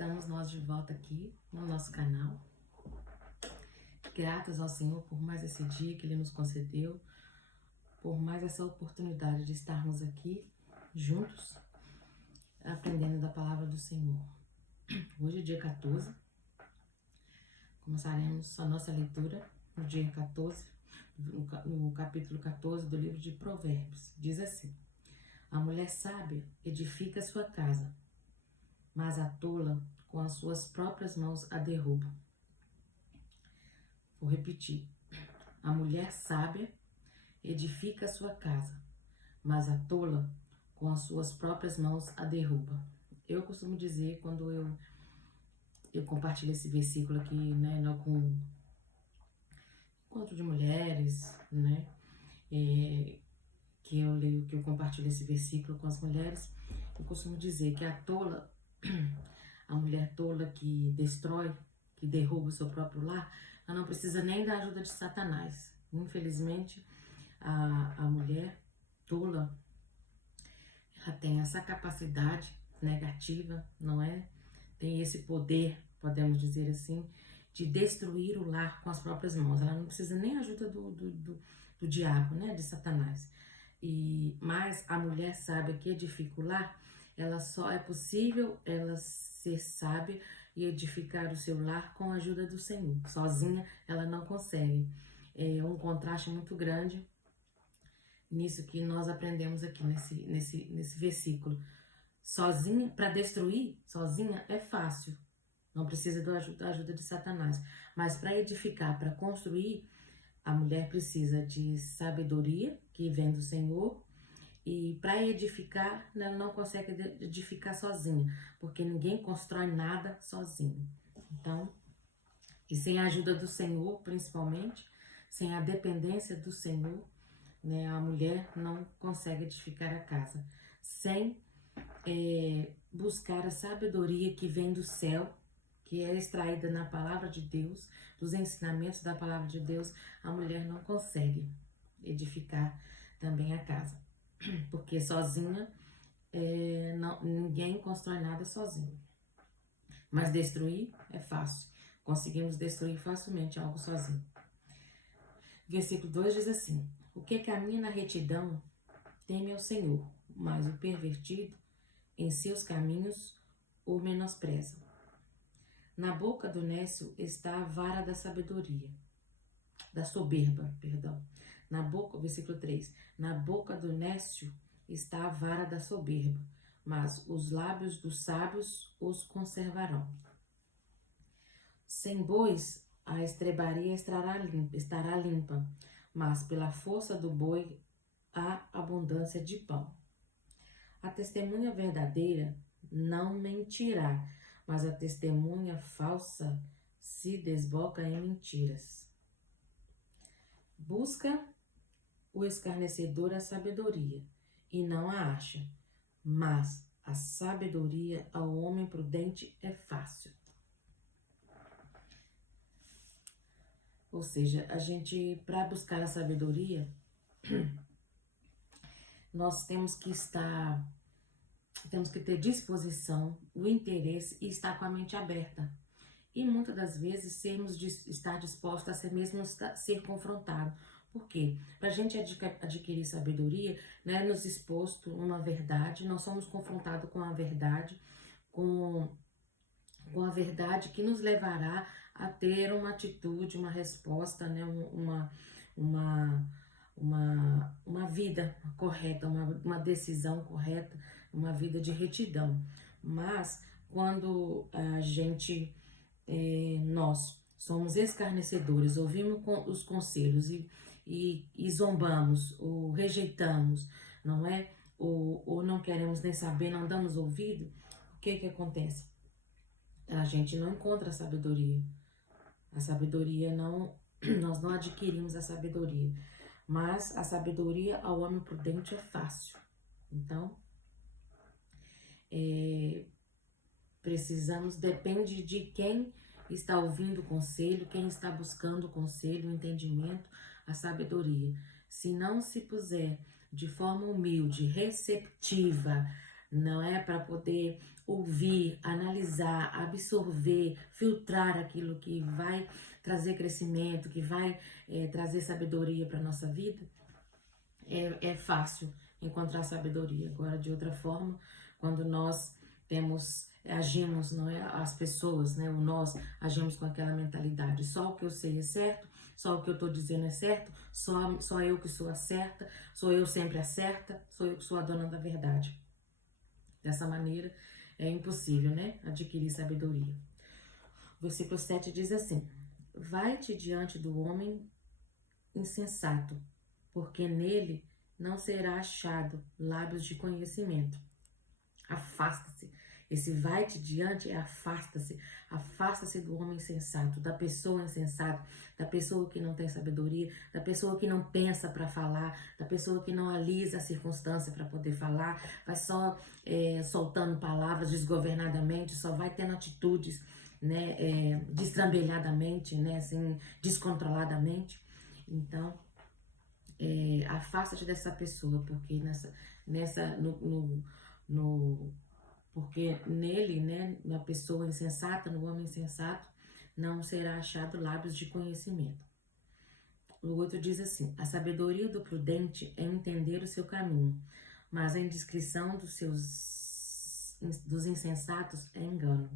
Estamos nós de volta aqui no nosso canal. Gratas ao Senhor por mais esse dia que Ele nos concedeu, por mais essa oportunidade de estarmos aqui juntos, aprendendo da palavra do Senhor. Hoje é dia 14, começaremos a nossa leitura no dia 14, no capítulo 14 do livro de Provérbios. Diz assim: a mulher sábia edifica sua casa, mas a tola com as suas próprias mãos a derruba. Vou repetir. A mulher sábia edifica sua casa, mas a tola com as suas próprias mãos a derruba. Eu costumo dizer, quando eu compartilho esse versículo aqui, né, com encontro de mulheres, né, que eu leio, que eu compartilho esse versículo com as mulheres, eu costumo dizer que a tola, a mulher tola que destrói, que derruba o seu próprio lar, ela não precisa nem da ajuda de Satanás. Infelizmente, a mulher tola, ela tem essa capacidade negativa, não é? Tem esse poder, podemos dizer assim, de destruir o lar com as próprias mãos. Ela não precisa nem ajuda do diabo, né? De Satanás. Mas a mulher sábia que edifica o lar, ela só é possível ela ser sábia e edificar o seu lar com a ajuda do Senhor. Sozinha ela não consegue. É um contraste muito grande nisso que nós aprendemos aqui nesse versículo. Sozinha, para destruir, sozinha é fácil. Não precisa da ajuda de Satanás. Mas para edificar, para construir, a mulher precisa de sabedoria, que vem do Senhor. E para edificar, ela não consegue edificar sozinha, porque ninguém constrói nada sozinho. Então, e sem a ajuda do Senhor, principalmente, sem a dependência do Senhor, né, a mulher não consegue edificar a casa. Sem buscar a sabedoria que vem do céu, que é extraída na palavra de Deus, dos ensinamentos da palavra de Deus, a mulher não consegue edificar também a casa. Porque sozinha, ninguém constrói nada sozinho. Mas destruir é fácil. Conseguimos destruir facilmente algo sozinho. Versículo 2 diz assim: o que caminha na retidão teme ao Senhor, mas o pervertido em seus caminhos o menospreza. Na boca do nécio está a vara da sabedoria, da soberba, perdão. Versículo 3, na boca do nécio está a vara da soberba, mas os lábios dos sábios os conservarão. Sem bois a estrebaria estará limpa, mas pela força do boi há abundância de pão. A testemunha verdadeira não mentirá, mas a testemunha falsa se desboca em mentiras. Busca o escarnecedor a sabedoria, e não a acha, mas a sabedoria ao homem prudente é fácil. Ou seja, para buscar a sabedoria, nós temos que ter disposição, o interesse e estar com a mente aberta. E muitas das vezes estar disposto a ser confrontado. Por quê? Para a gente adquirir sabedoria, né, nos exposto uma verdade, nós somos confrontados com a verdade, com a verdade que nos levará a ter uma atitude, uma resposta, né, uma vida correta, uma decisão correta, uma vida de retidão. Mas quando nós somos escarnecedores, ouvimos os conselhos e zombamos, ou rejeitamos, não é? Ou não queremos nem saber, não damos ouvido, o que acontece? A gente não encontra a sabedoria. A sabedoria nós não adquirimos a sabedoria. Mas a sabedoria ao homem prudente é fácil. Então, depende de quem está ouvindo o conselho, quem está buscando o conselho, o entendimento, a sabedoria. Se não se puser de forma humilde, receptiva, não é para poder ouvir, analisar, absorver, filtrar aquilo que vai trazer crescimento, que vai trazer sabedoria para nossa vida. É fácil encontrar sabedoria. Agora, de outra forma, quando nós agimos, não é? As pessoas, né? O nós agimos com aquela mentalidade. Só o que eu sei é certo, só o que eu estou dizendo é certo, só eu que sou a certa, sou eu sempre a certa, sou eu que sou a dona da verdade. Dessa maneira, é impossível, né? Adquirir sabedoria. O versículo 7 diz assim: vai-te diante do homem insensato, porque nele não será achado lábios de conhecimento. Afasta-se. Esse vai-te diante é afasta-se. Afasta-se do homem insensato, da pessoa insensata, da pessoa que não tem sabedoria, da pessoa que não pensa para falar, da pessoa que não alisa a circunstância para poder falar, vai só soltando palavras desgovernadamente, só vai tendo atitudes, né, destrambelhadamente, né, assim, descontroladamente. Então, afasta-te dessa pessoa, porque porque nele, né, na pessoa insensata, no homem insensato, não será achado lábios de conhecimento. O outro diz assim: a sabedoria do prudente é entender o seu caminho, mas a indiscrição dos insensatos é engano.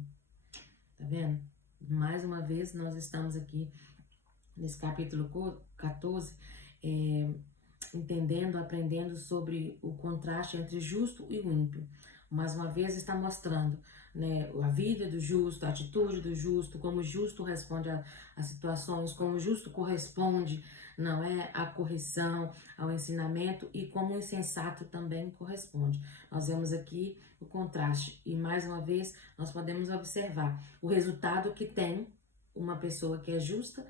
Tá vendo? Mais uma vez, nós estamos aqui nesse capítulo 14, entendendo, aprendendo sobre o contraste entre justo e o ímpio. Mais uma vez está mostrando, né, a vida do justo, a atitude do justo, como o justo responde a situações, como o justo corresponde, não é, à correção, ao ensinamento, e como o insensato também corresponde. Nós vemos aqui o contraste e mais uma vez nós podemos observar o resultado que tem uma pessoa que é justa,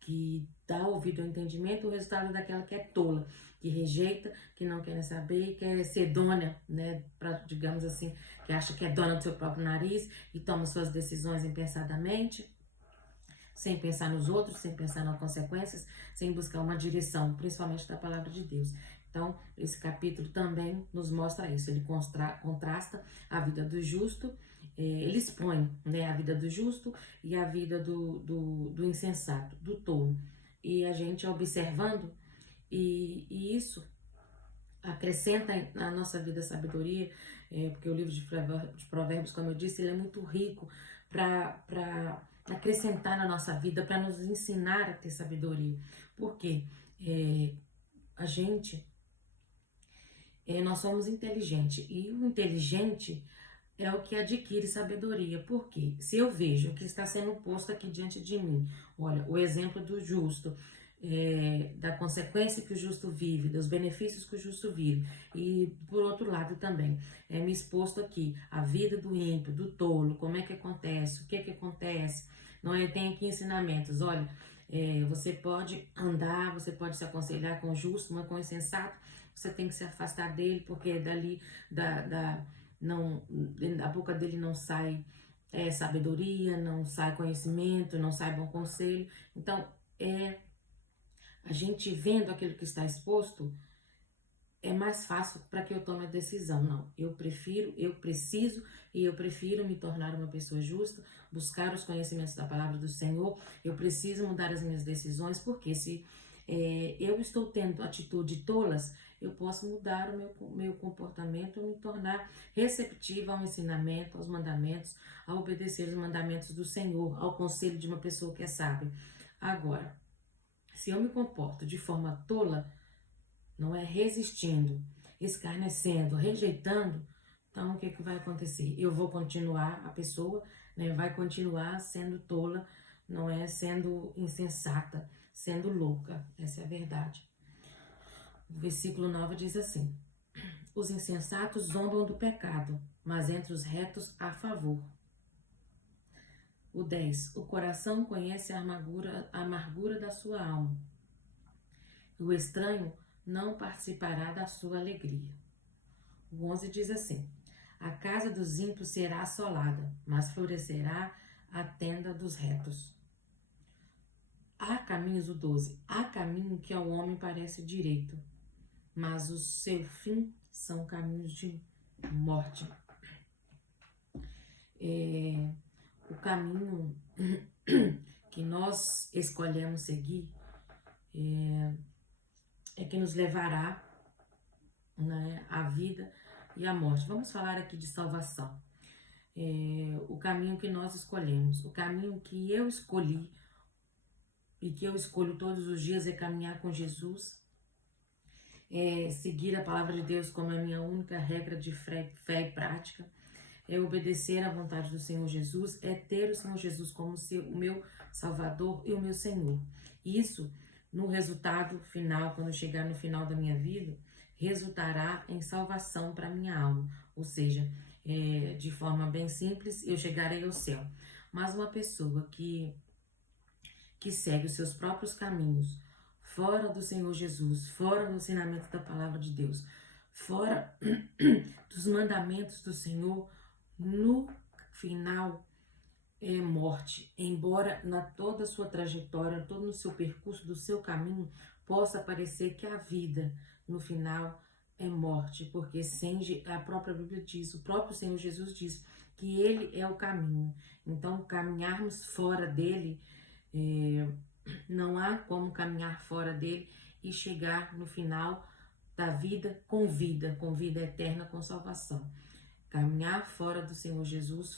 que dá ouvido ao entendimento, o resultado daquela que é tola, que rejeita, que não quer saber, quer ser dona, né, digamos assim, que acha que é dona do seu próprio nariz e toma suas decisões impensadamente, sem pensar nos outros, sem pensar nas consequências, sem buscar uma direção, principalmente da palavra de Deus. Então, esse capítulo também nos mostra isso, ele contrasta a vida do justo, ele expõe, né, a vida do justo e a vida do insensato, do tolo. E a gente observando, e isso acrescenta na nossa vida sabedoria, porque o livro de Provérbios, como eu disse, ele é muito rico para acrescentar na nossa vida, para nos ensinar a ter sabedoria. Porque a gente, nós somos inteligentes, e o inteligente é o que adquire sabedoria. Porque se eu vejo o que está sendo posto aqui diante de mim, olha, o exemplo do justo, da consequência que o justo vive, dos benefícios que o justo vive, e por outro lado também, me exposto aqui a vida do ímpio, do tolo, como é que acontece, o que é que acontece, não é? Tem aqui ensinamentos, olha, você pode andar, você pode se aconselhar com o justo, mas com o insensato, você tem que se afastar dele, porque dali, não, da boca dele não sai sabedoria, não sai conhecimento, não sai bom conselho. Então, a gente vendo aquilo que está exposto, é mais fácil para que eu tome a decisão. Não, eu preciso e eu prefiro me tornar uma pessoa justa, buscar os conhecimentos da palavra do Senhor, eu preciso mudar as minhas decisões, porque se eu estou tendo atitude tolas, eu posso mudar o meu comportamento, me tornar receptiva ao ensinamento, aos mandamentos, a obedecer os mandamentos do Senhor, ao conselho de uma pessoa que é sábia. Agora, se eu me comporto de forma tola, não é resistindo, escarnecendo, rejeitando, então o que vai acontecer? Eu vou continuar, a pessoa, né, vai continuar sendo tola, não é, sendo insensata, sendo louca. Essa é a verdade. O versículo 9 diz assim: os insensatos zombam do pecado, mas entre os retos há favor. O 10. O coração conhece a amargura da sua alma. O estranho não participará da sua alegria. O 11 diz assim: a casa dos ímpios será assolada, mas florescerá a tenda dos retos. Há caminhos, o 12, há caminho que ao homem parece direito, mas o seu fim são caminhos de morte. O caminho que nós escolhemos seguir é que nos levará, né, à vida e à morte. Vamos falar aqui de salvação. O caminho que nós escolhemos, o caminho que eu escolhi e que eu escolho todos os dias é caminhar com Jesus, seguir a palavra de Deus como a minha única regra de fé e prática, é obedecer à vontade do Senhor Jesus, é ter o Senhor Jesus como o meu Salvador e o meu Senhor. Isso, no resultado final, quando chegar no final da minha vida, resultará em salvação para minha alma. Ou seja, de forma bem simples, eu chegarei ao céu. Mas uma pessoa que segue os seus próprios caminhos, fora do Senhor Jesus, fora do ensinamento da palavra de Deus, fora dos mandamentos do Senhor, no final é morte. Embora na toda a sua trajetória, todo no seu percurso do seu caminho, possa parecer que a vida no final é morte, porque a própria Bíblia diz, o próprio Senhor Jesus diz que Ele é o caminho. Então, caminharmos fora dele, não há como caminhar fora dele e chegar no final da vida com vida eterna, com salvação. Caminhar fora do Senhor Jesus,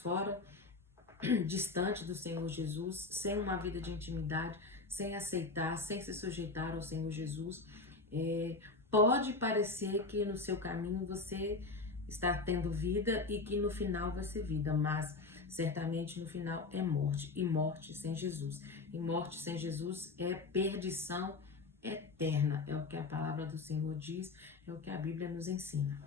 distante do Senhor Jesus, sem uma vida de intimidade, sem aceitar, sem se sujeitar ao Senhor Jesus, pode parecer que no seu caminho você está tendo vida e que no final vai ser vida, mas certamente no final é morte, e morte sem Jesus. E morte sem Jesus é perdição eterna, é o que a palavra do Senhor diz, é o que a Bíblia nos ensina.